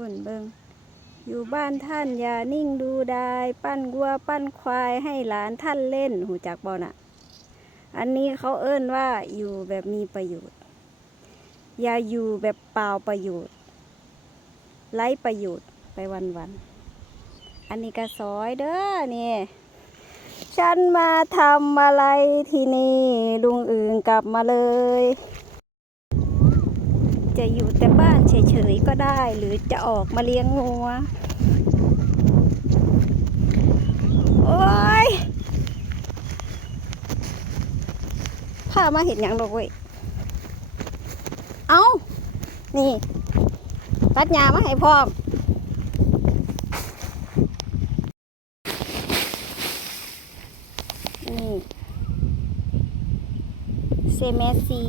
ฝุ่นเบิงอยู่บ้านท่านอย่านิ่งดูดายปั้นวัวปั้นควายให้หลานท่านเล่นหูจักบ่น่ะอันนี้เขาเอิ้นว่าอยู่แบบมีประโยชน์อย่าอยู่แบบเปล่าประโยชน์ไร้ประโยชน์ไปวันๆอันนี้ก็ซอยเด้อนี่ฉันมาทำอะไรที่นี่ลุงอื่นกลับมาเลยจะอยู่แต่บ้านเฉยๆก็ได้หรือจะออกมาเลี้ยงงัวโอ้ยพามาเห็นอย่างดอกเว้ยเอานี่ตัดหญ้ามาให้พร้อมนี่เซเมซี